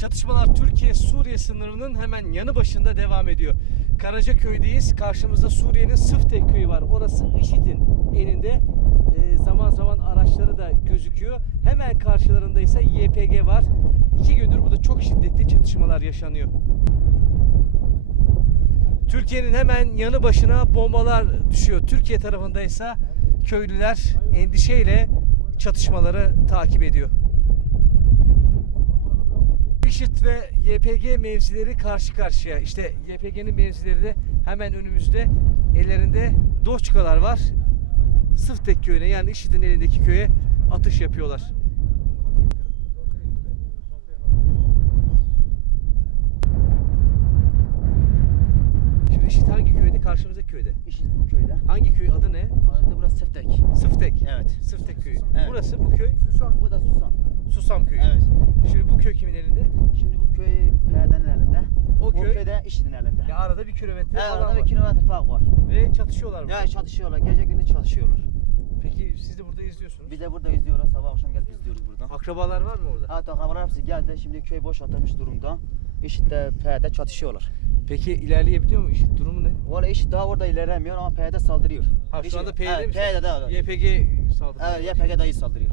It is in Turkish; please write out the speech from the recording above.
Çatışmalar Türkiye-Suriye sınırının hemen yanı başında devam ediyor. Karacaköy'deyiz. Karşımızda Suriye'nin Sıftek köyü var. Orası IŞİD'in elinde. Ee, zaman zaman araçları da gözüküyor. Hemen karşılarında ise YPG var. İki gündür burada çok şiddetli çatışmalar yaşanıyor. Türkiye'nin hemen yanı başına bombalar düşüyor. Türkiye tarafında ise köylüler endişeyle çatışmaları takip ediyor. IŞİD ve YPG mevzileri karşı karşıya. İşte YPG'nin mevzileri de hemen önümüzde. Ellerinde doçkalar var. Sıftek köyüne yani IŞİD'in elindeki köye atış yapıyorlar. Şimdi IŞİD hangi köyde? Karşımızdaki köyde. İşte bu köyde. Hangi köy adı ne? Adı burası Sıftek. Sıftek. Evet. Sıftek köyü. Evet. Burası bu köy Bu da Susam. Susam köyü. Evet. Şimdi bu köy kimin elinde? Şimdi bu köy PYD'nin elinde. O IŞİD'in elinde. Ya arada bir kilometre Evet, falan arada bir var. kilometre fark var. Ve çatışıyorlar burada. Ya çalışıyorlar. Gece gündüz çalışıyorlar. Peki siz de burada izliyorsunuz. Biz de burada izliyoruz. Sabah akşam gelip izliyoruz burada. Akrabalar var mı orada? Hatta akrabalar hepsi geldi. Şimdi köy boşaltılmış durumda. IŞİD de PYD çatışıyorlar. Peki ilerleyebiliyor mu IŞİD? Durumu ne? Valla IŞİD daha orada ilerlemiyor ama PYD saldırıyor. Ha şu IŞİD- anda PYD evet, mi? PYD de YPG saldırıyor. Evet YPG dayı saldırıyor.